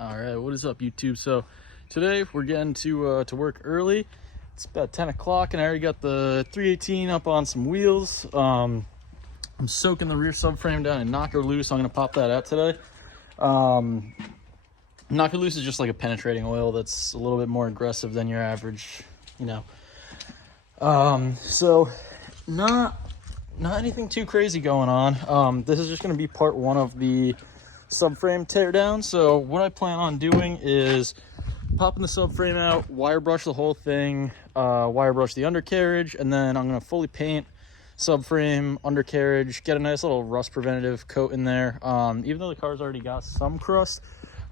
All right, what is up, YouTube? So today we're getting to work early. It's about 10 o'clock, and I already got the 318 up on some wheels. I'm soaking the rear subframe down and knock her loose. I'm gonna pop that out today. Knock her loose is just like a penetrating oil that's a little bit more aggressive than your average, you know. So not anything too crazy going on. This is just gonna be part one of the subframe teardown. So what I plan on doing is popping the subframe out, wire brush the whole thing, wire brush the undercarriage, and then I'm gonna fully paint subframe, undercarriage, get a nice little rust preventative coat in there. Even though the car's already got some crust,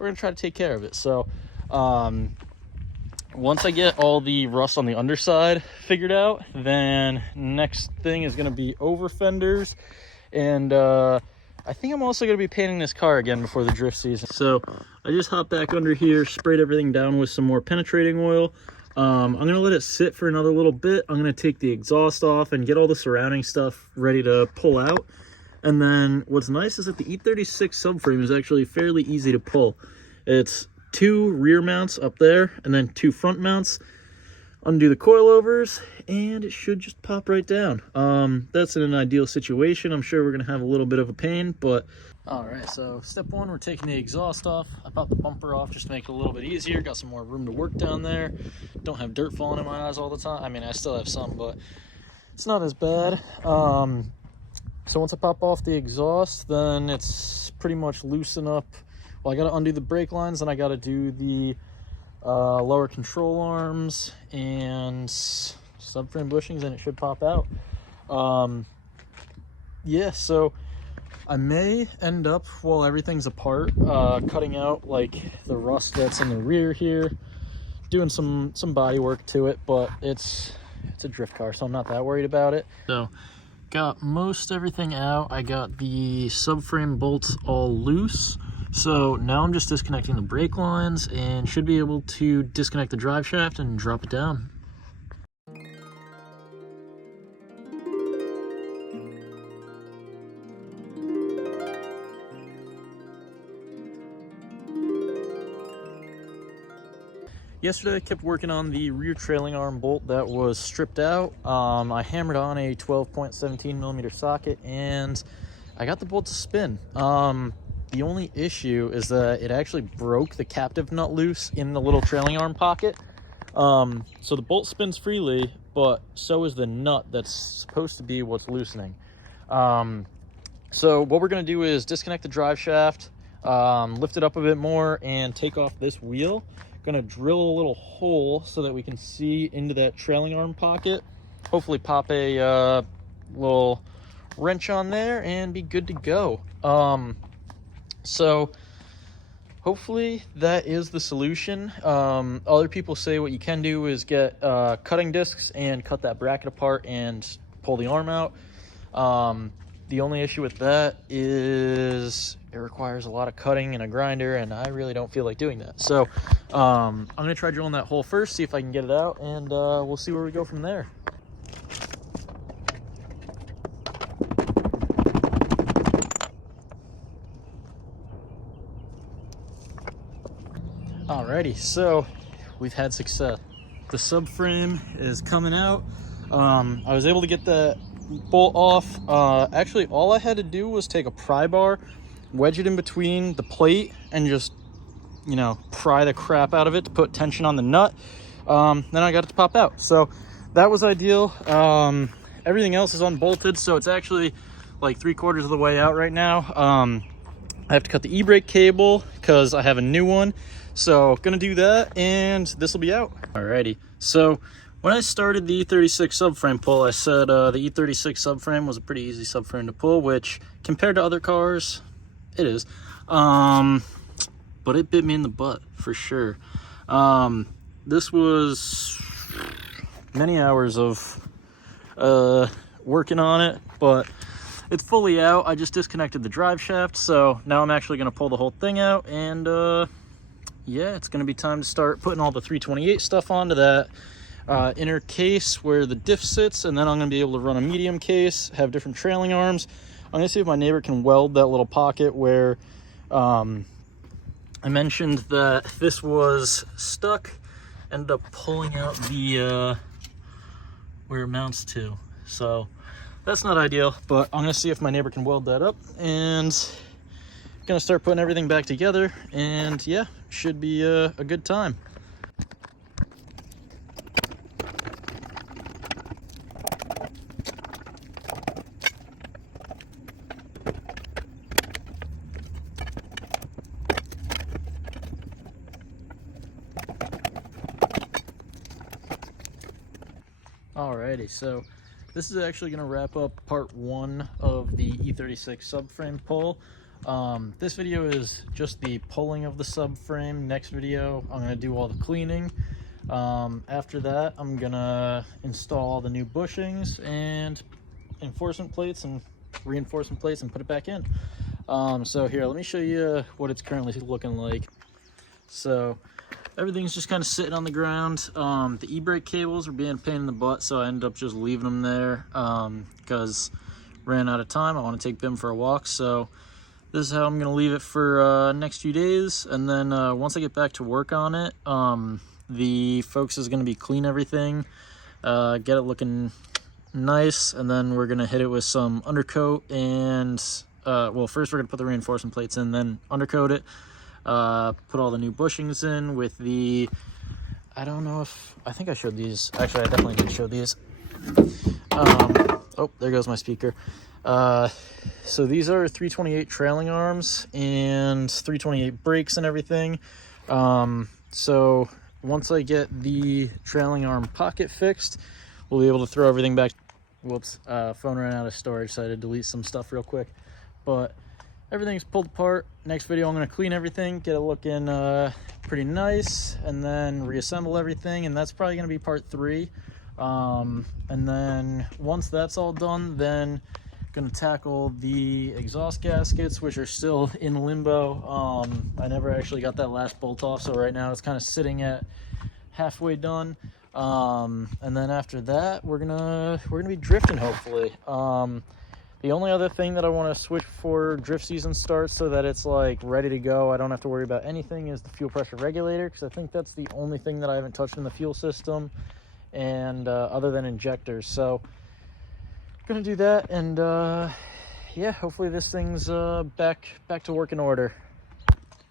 we're gonna try to take care of it. So once I get all the rust on the underside figured out, then next thing is gonna be over fenders, and I think I'm also going to be painting this car again before the drift season. So I just hopped back under here, sprayed everything down with some more penetrating oil. I'm going to let it sit for another little bit. I'm going to take the exhaust off and get all the surrounding stuff ready to pull out. And then what's nice is that the E36 subframe is actually fairly easy to pull. It's 2 rear mounts up there and then 2 front mounts. Undo the coilovers and it should just pop right down. That's in an ideal situation. I'm sure we're gonna have a little bit of a pain, but all right. So step one, we're taking the exhaust off. I popped the bumper off just to make it a little bit easier. Got some more room to work down there. Don't have dirt falling in my eyes all the time. I mean, I still have some, but it's not as bad. So once I pop off the exhaust, then it's pretty much loosen up. Well, I got to undo the brake lines, and I got to do the lower control arms and subframe bushings, and it should pop out. Yeah, so I may end up, while everything's apart, cutting out like the rust that's in the rear here, doing some body work to it, but it's a drift car, so I'm not that worried about it. So got most everything out. I got the subframe bolts all loose. So now I'm just disconnecting the brake lines and should be able to disconnect the drive shaft and drop it down. Yesterday I kept working on the rear trailing arm bolt that was stripped out. I hammered on a 12.17mm socket and I got the bolt to spin. The only issue is that it actually broke the captive nut loose in the little trailing arm pocket. So the bolt spins freely, but so is the nut that's supposed to be what's loosening. So what we're gonna do is disconnect the drive shaft, lift it up a bit more, and take off this wheel. Gonna drill a little hole so that we can see into that trailing arm pocket. Hopefully pop a little wrench on there and be good to go. So hopefully that is the solution. Other people say what you can do is get cutting discs and cut that bracket apart and pull the arm out. The only issue with that is it requires a lot of cutting and a grinder, and I really don't feel like doing that. So I'm gonna try drilling that hole first, see if I can get it out, and we'll see where we go from there. Alrighty, so we've had success. The subframe is coming out. I was able to get that bolt off. Actually, all I had to do was take a pry bar, wedge it in between the plate, and just, you know, pry the crap out of it to put tension on the nut. Then I got it to pop out. So that was ideal. Everything else is unbolted, so it's actually like 3/4 of the way out right now. I have to cut the e-brake cable because I have a new one. So gonna do that and this will be out. Alrighty, so when I started the E36 subframe pull, I said the E36 subframe was a pretty easy subframe to pull, which compared to other cars, it is. But it bit me in the butt for sure. This was many hours of working on it, but it's fully out. I just disconnected the drive shaft, so now I'm actually gonna pull the whole thing out, and yeah, it's gonna be time to start putting all the 328 stuff onto that inner case where the diff sits, and then I'm gonna be able to run a medium case, have different trailing arms. I'm gonna see if my neighbor can weld that little pocket where I mentioned that this was stuck, ended up pulling out the where it mounts to, so that's not ideal, but I'm gonna see if my neighbor can weld that up, and gonna start putting everything back together, and yeah, should be a good time. Alrighty, so this is actually going to wrap up part 1 of the E36 subframe pull. This video is just the pulling of the subframe. Next video, I'm going to do all the cleaning. After that, I'm going to install all the new bushings and enforcement plates and reinforcement plates and put it back in. So here, let me show you what it's currently looking like. So everything's just kind of sitting on the ground. The e-brake cables were being a pain in the butt, so I ended up just leaving them there because ran out of time. I want to take them for a walk, so this is how I'm going to leave it for next few days. And then once I get back to work on it, the focus is going to be clean everything, get it looking nice, and then we're going to hit it with some undercoat and well, first we're going to put the reinforcement plates in, then undercoat it. Put all the new bushings in with the, I don't know if, I think I showed these. Actually, I definitely did show these. Oh, there goes my speaker. So these are 328 trailing arms and 328 brakes and everything. So once I get the trailing arm pocket fixed, we'll be able to throw everything back. Whoops, phone ran out of storage, so I had to delete some stuff real quick. But everything's pulled apart. Next video, I'm going to clean everything, get it looking pretty nice, and then reassemble everything, and that's probably going to be part 3. And then once that's all done, then going to tackle the exhaust gaskets, which are still in limbo. I never actually got that last bolt off, so right now it's kind of sitting at halfway done. And then after that, we're gonna be drifting, hopefully. The only other thing that I want to switch before drift season starts so that it's like ready to go, I don't have to worry about anything, is the fuel pressure regulator, because I think that's the only thing that I haven't touched in the fuel system, and other than injectors. So gonna do that, and yeah, hopefully this thing's back to working order.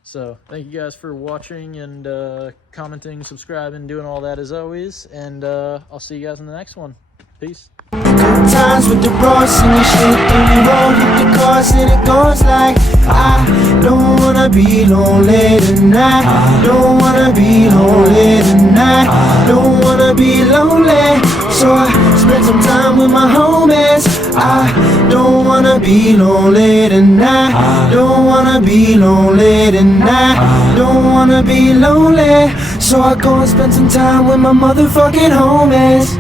So thank you guys for watching and commenting, subscribing, doing all that as always, and I'll see you guys in the next one. Peace. Good times with the bros and the shit, and we roll with the cars, and it goes like, I don't wanna be lonely tonight. I don't wanna be lonely tonight. I don't wanna be lonely, so I spend some time with my homies. I don't wanna be lonely tonight. I don't wanna be lonely tonight. I don't wanna be lonely, so I go and spend some time with my motherfucking homies.